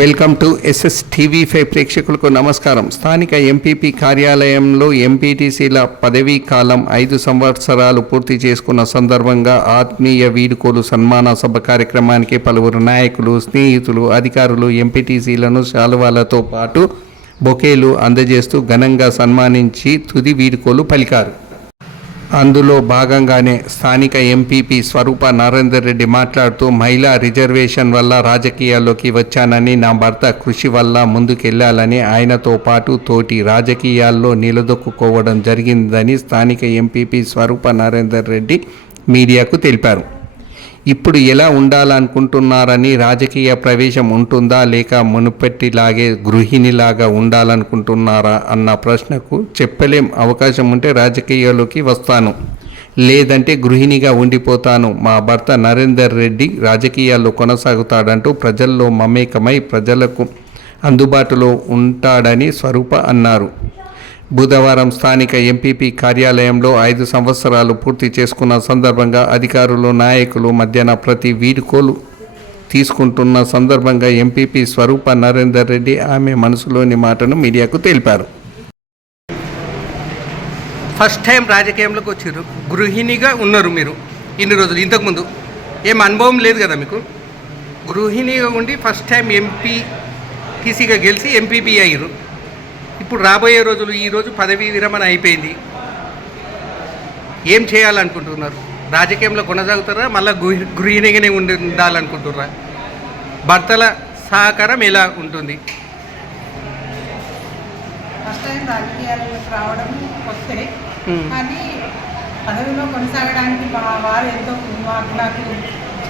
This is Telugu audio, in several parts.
వెల్కమ్ టు SSTV5 ప్రేక్షకులకు నమస్కారం. స్థానిక ఎంపీపీ కార్యాలయంలో ఎంపీటీసీల పదవీ కాలం 5 సంవత్సరాలు పూర్తి చేసుకున్న సందర్భంగా ఆత్మీయ వీడ్కోలు సన్మాన సభ కార్యక్రమానికి పలువురు నాయకులు, స్నేహితులు, అధికారులు ఎంపీటీసీలను శాలువాలతో పాటు బొకేలు అందజేస్తూ ఘనంగా సన్మానించి తుది వీడ్కోలు పలికారు. అందులో భాగంగానే స్థానిక ఎంపీపీ స్వరూప నరేందర్ రెడ్డి మాట్లాడుతూ, మహిళా రిజర్వేషన్ వల్ల రాజకీయాల్లోకి వచ్చానని, నా భర్త కృషి వల్ల ముందుకెళ్లాలని, ఆయనతో పాటు తోటి రాజకీయాల్లో నిలదొక్కుకోవడం జరిగిందని స్థానిక ఎంపీపీ స్వరూప నరేందర్ రెడ్డి మీడియాకు తెలిపారు. ఇప్పుడు ఎలా ఉండాలనుకుంటున్నారని, రాజకీయ ప్రవేశం ఉంటుందా లేక మునుపటిలాగే గృహిణిలాగా ఉండాలనుకుంటున్నారా అన్న ప్రశ్నకు చెప్పలేం. అవకాశం ఉంటే రాజకీయాల్లోకి వస్తాను, లేదంటే గృహిణిగా ఉండిపోతాను. మా భర్త నరేందర్ రెడ్డి రాజకీయాల్లో కొనసాగుతాడంటూ ప్రజల్లో మమేకమై ప్రజలకు అందుబాటులో ఉంటాడని స్వరూప అన్నారు. బుధవారం స్థానిక ఎంపీపీ కార్యాలయంలో 5 సంవత్సరాలు పూర్తి చేసుకున్న సందర్భంగా అధికారులు, నాయకులు మధ్యాహ్న ప్రతి వీడ్కోలు తీసుకుంటున్న సందర్భంగా ఎంపీపీ స్వరూప నరేందర్ రెడ్డి ఆమె మనసులోని మాటను మీడియాకు తెలిపారు. ఫస్ట్ టైం రాజకీయంలోకి వచ్చారు, గృహిణిగా ఉన్నారు మీరు ఇన్ని రోజులు. ఇంతకుముందు ఏం అనుభవం లేదు కదా మీకు. గృహిణిగా ఉండి ఫస్ట్ టైం ఎంపీటీసీగా గెలిచి ఎంపీపీ అయ్యారు. ఇప్పుడు రాబోయే రోజులు, ఈరోజు పదవీ విరమణ అయిపోయింది, ఏం చేయాలనుకుంటున్నారు? రాజకీయంలో కొనసాగుతారా, మళ్ళీ గృహిణిగానే ఉండాలనుకుంటున్నారా? భర్తల సహకారం ఎలా ఉంటుంది? ఫస్ట్ టైం రాజకీయాలకు రావడం వస్తే, కానీ పదవిలో కొనసాగడానికి మా వారు ఎంతో నాకు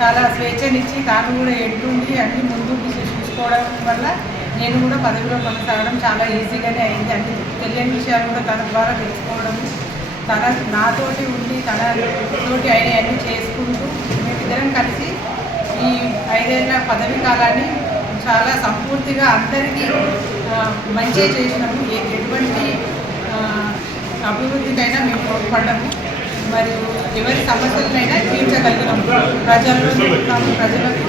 చాలా స్వేచ్ఛనిచ్చి, తాను కూడా ఎట్లుండి అన్ని ముందుకు చూసుకోవడం వల్ల నేను కూడా పదవిలో కొనసాగడం చాలా ఈజీగానే అయింది. అన్ని తెలియని విషయాలు కూడా తన ద్వారా తెలుసుకోవడం, నాతోటి ఉండి తనతోటి ఆయన అన్నీ చేసుకుంటూ మేమిద్దరం కలిసి ఈ 5 ఏళ్ల పదవి కాలాన్ని చాలా సంపూర్తిగా అందరికీ మంచి చేసినాము. ఎటువంటి అభివృద్ధికైనా మేము తోడ్పడ్డాము, మరియు ఎవరి సమస్యలనైనా తీర్చగలిగినాము. ప్రజలకు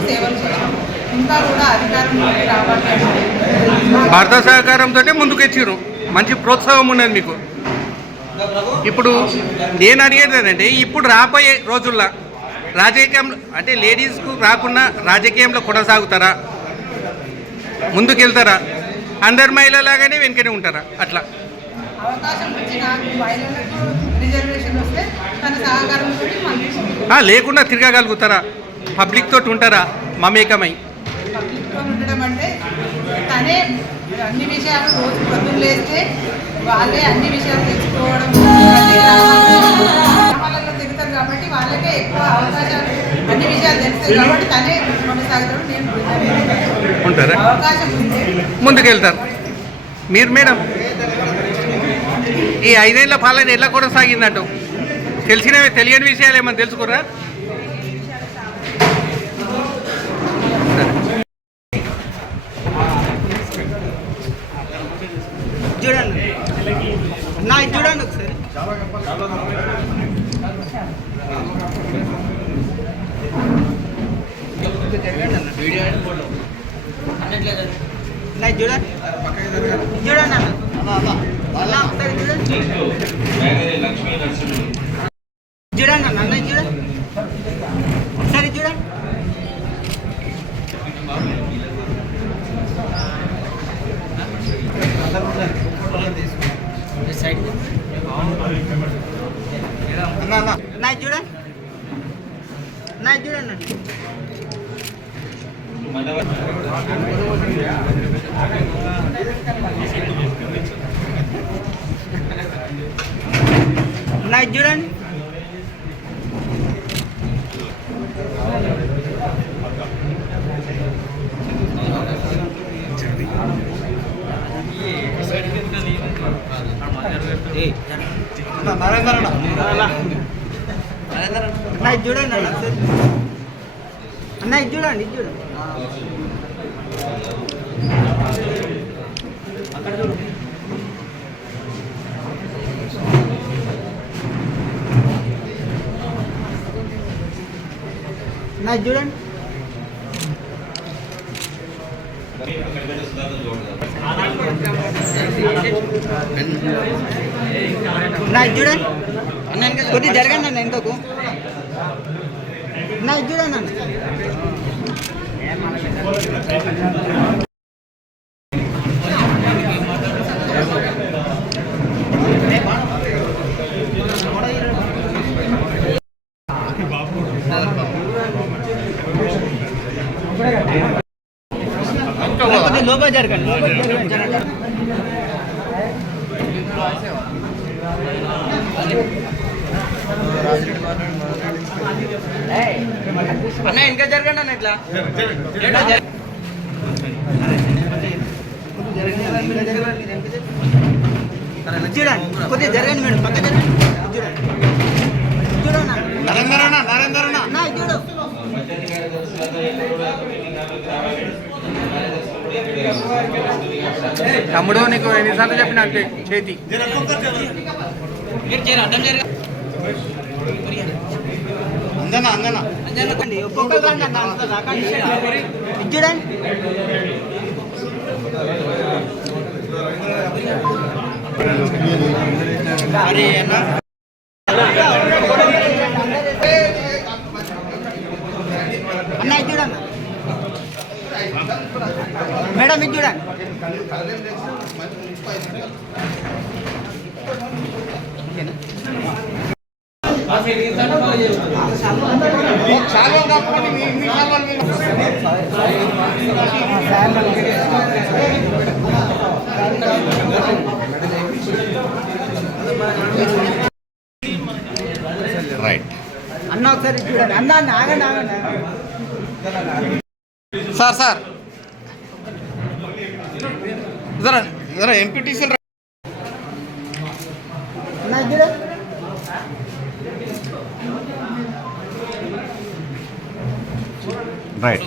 సేవలు చేసినాము. ఇంకా కూడా అధికారంలోకి రావాలి అంటే భారత సహకారంతో ముందుకొచ్చారు, మంచి ప్రోత్సాహం ఉన్నది మీకు. ఇప్పుడు నేను అడిగేది ఏంటంటే, ఇప్పుడు రాబోయే రోజుల్లో రాజకీయంలో అంటే లేడీస్కు రాకుండా రాజకీయంలో కొనసాగుతారా, ముందుకెళ్తారా, అందరు మహిళలాగానే వెనుకనే ఉంటారా? అట్లా అవకాశం వచ్చి నాకు మహిళలకు రిజర్వేషన్ వస్తే తన సహకారంతో లేకుండా తిరగగలుగుతారా? పబ్లిక్ తోటి ఉంటారా మమేకమై? పబ్లిక్తో ఉండడం అంటే తనే అన్ని విషయాలు రోజు పొద్దున్న లేస్తే వాళ్ళే అన్ని విషయాలు తెలుసుకోవడం, గ్రామాలలో తిరుగుతారు కాబట్టి వాళ్ళకే ఎక్కువ అవకాశాలు, అన్ని విషయాలు తెలుస్తాయి కాబట్టి తనే కొనసాగుతాడు. నేను ఉంటారా? అవకాశం ఉంటే ముందుకెళ్తారు. మీరు మేడం, ఈ 5 ఏళ్ల పాలన ఎలా కొనసాగిందంటూ తెలియని విషయాలు ఏమన్నా తెలుసుకురా? చూడండి నా చూడండి ఒకసారి. నా చూడండి చూడండి అన్న ఒకసారి చూడండి చూడండి అన్న అన్న చూడండి ఒకసారి చూడండి. నా చూడండి నా చూడండి నా చూడండి నా చూడండి అన్న చూడండి చూడండి నా చూడండి నా ఇది చూడండి కొద్దిగా జరగండి అన్న ఇంకొక నా ఇది చూడండి అన్న కొద్దిగా లోపల జరగండి అన్న ఇంకా జరగండి అన్న ఇట్లా చూడండి కొద్దిగా జరగండి మేడం పక్క జరగండి చూడండి నరేంద్ర చూడు తమ్ముడు నీకు ఎన్నిసార్లు చెప్పిన అంటే చేతి ఒక్కొక్కరు రండి అన్న ఇది చూడండి అరే అన్న అన్న ఇది చూడన్న మేడం ఇది చూడండి రైట్. అన్న ఒకసారి చూడండి అన్న అన్న ఆగండి ఆగండి సార్ జరా ఎంపీటీసీ అన్న ఇది చూడు రైట్.